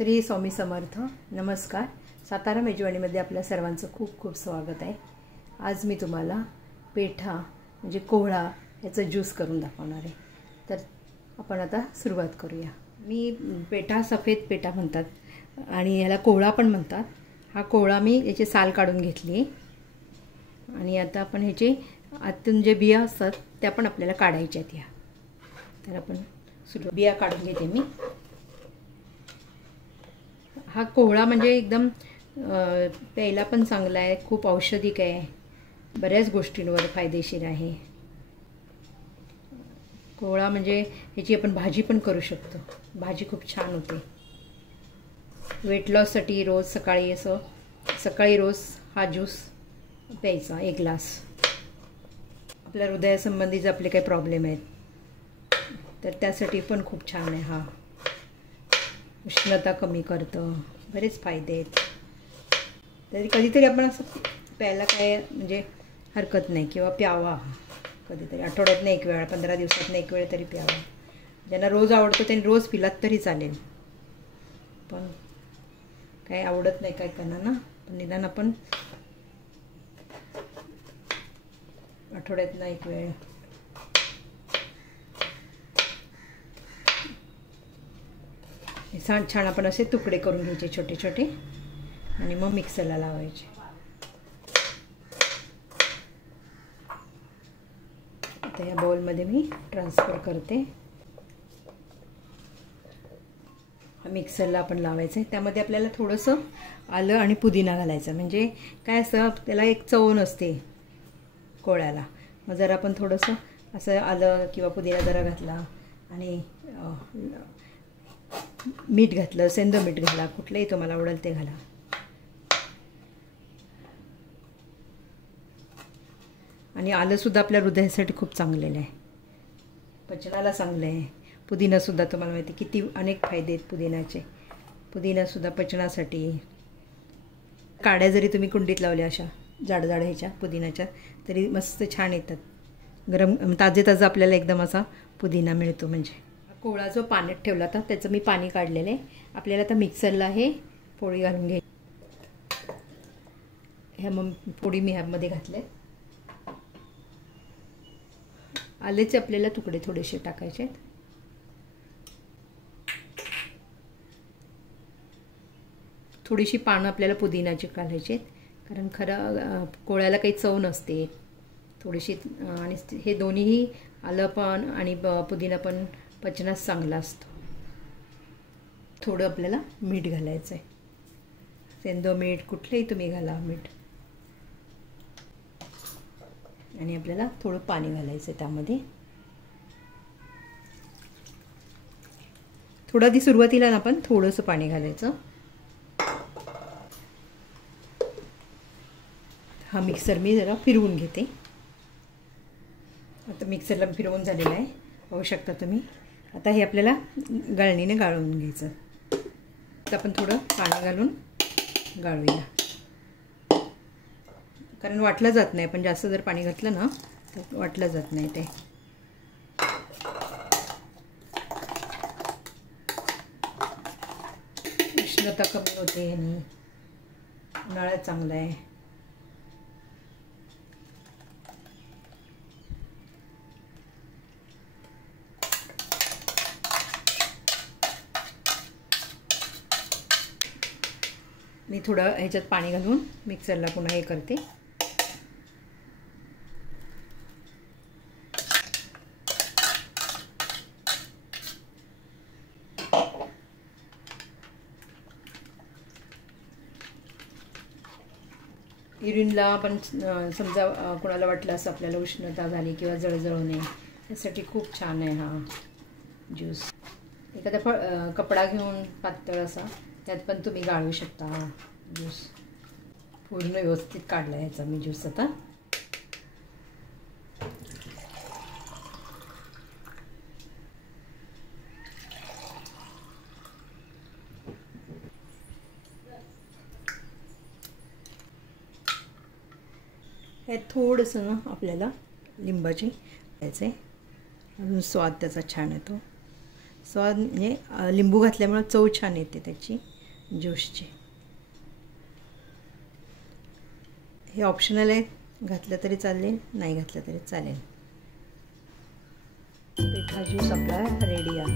श्री स्वामी समर्थ. नमस्कार. सातारा मेजवानीमध्ये आपल्या सर्वांचं खूप खूप स्वागत आहे. आज मी तुम्हाला पेठा म्हणजे कोहळा याचा ज्यूस करून दाखवणार आहे. तर आपण आता सुरुवात करूया. मी पेठा सफेद पेठा म्हणतात आणि याला कोहळा पण म्हणतात. हा कोहळा मी याची साल काढून घेतली आणि आता आपण ह्याचे आतून जे बिया असतात त्या पण आपल्याला काढायच्या आहेत. तर आपण बिया काढून घेते मी. हा कोहळा म्हणजे एकदम प्यायला पण चांगला आहे, खूप औषधिक आहे, बऱ्याच गोष्टींवर फायदेशीर आहे. कोहळा म्हणजे ह्याची आपण भाजी पण करू शकतो. भाजी खूप छान होते. वेट लॉससाठी रोज सकाळी रोज हा ज्यूस प्यायचा 1 ग्लास. आपल्या हृदयासंबंधी जे आपले काही प्रॉब्लेम आहेत तर त्यासाठी पण खूप छान आहे. हा उष्णता कमी करतं, बरेच फायदे आहेत. तरी कधीतरी आपण असं प्यायला काय म्हणजे हरकत नाही, किंवा प्यावा कधीतरी, आठवड्यातनं 1 वेळा, 15 दिवसातनं 1 वेळ तरी प्यावा. ज्यांना रोज आवडतं त्यांनी रोज पिलात तरी चालेल, पण काही आवडत नाही काय करणार ना. पण निदान आपण आठवड्यातनं 1 वेळ. छान आपण असे तुकडे करून घ्यायचे छोटे छोटे आणि मग मिक्सरला लावायचे. आता या बाउलमध्ये मी ट्रान्सफर करते. मिक्सरला आपण लावायचं आहे. त्यामध्ये आपल्याला थोडंसं आलं आणि पुदिना घालायचं. म्हणजे काय असतं, त्याला एक चव नसते कोहळ्याला. मग जर आपण थोडंसं असं आलं किंवा पुदिना जरा घातला आणि मीठ घातलं, सेंधं मीठ घाला, कुठलंही तुम्हाला आवडेल ते घाला. आणि आलंसुद्धा आपल्या हृदयासाठी खूप चांगलेलं आहे, पचनाला चांगलं आहे. पुदिनासुद्धा तुम्हाला माहिती किती अनेक फायदे आहेत पुदिन्याचे. पुदिनासुद्धा पचनासाठी. काड्या जरी तुम्ही कुंडीत लावल्या अशा जाड ह्याच्या पुदिनाच्या तरी मस्त छान येतात. गरम ताजे आपल्याला एकदम असा पुदिना मिळतो. म्हणजे कोहळा जो पाण्यात ठेवला होता त्याचं मी पाणी काढलेलं आहे. आपल्याला आता मिक्सरला हे पोळी घालून घ्यायची. ह्या मग पोळी मी ह्यामध्ये घातले. आलेचे आपल्याला तुकडे थोडेसे टाकायचे आहेत. थोडीशी पानं आपल्याला पुदिनाची घालायची आहेत, कारण खरं कोहळ्याला काही चव नसते थोडीशी. आणि हे दोन्हीही आलं पण आणि पुदिना पण पचनास चांगला असतो. थोडं आपल्याला मीठ घालायचं आहे, सेंधं मीठ, कुठलंही तुम्ही घाला मीठ. आणि आपल्याला थोडं पाणी घालायचं आहे त्यामध्ये. थोडं आधी सुरुवातीला ना आपण थोडंसं पाणी घालायचं. हा मिक्सर मी जरा फिरवून घेते. आता मिक्सरला फिरवून झालेला आहे, पाहू शकता तुम्ही. आता हे आपल्याला गाळणीने गाळून घ्यायचं. आता आपण थोडं पाणी घालून गाळूया, कारण वाटलं जात नाही. पण जास्त जर पाणी घातलं ना तर वाटलं जात नाही ते. उष्णता कमी होते ह्यानी, उन्हाळ्यात चांगलं आहे. मी थोडं ह्याच्यात पाणी घालून मिक्सरला पुन्हा हे करते. युरिनला पण समजा कोणाला वाटलं असं आपल्याला उष्णता झाली किंवा जळजळ होणे, यासाठी खूप छान आहे हा ज्यूस. एखादा कपडा घेऊन पातळ असा त्यात पण तुम्ही गाळू शकता हा ज्यूस. पूर्ण व्यवस्थित काढला ह्याचा मी ज्यूस आता. हे थोडंसं ना आपल्याला लिंबाची घ्यायचं आहे, अजून स्वाद त्याचा छान येतो. स्वाद म्हणजे लिंबू घातल्यामुळे चव छान येते त्याची ज्यूसची. हे ऑप्शनल आहे, घातलं तरी चालेल, नाही घातलं तरी चालेल. पेठा ज्यूस आपला रेडी आहे.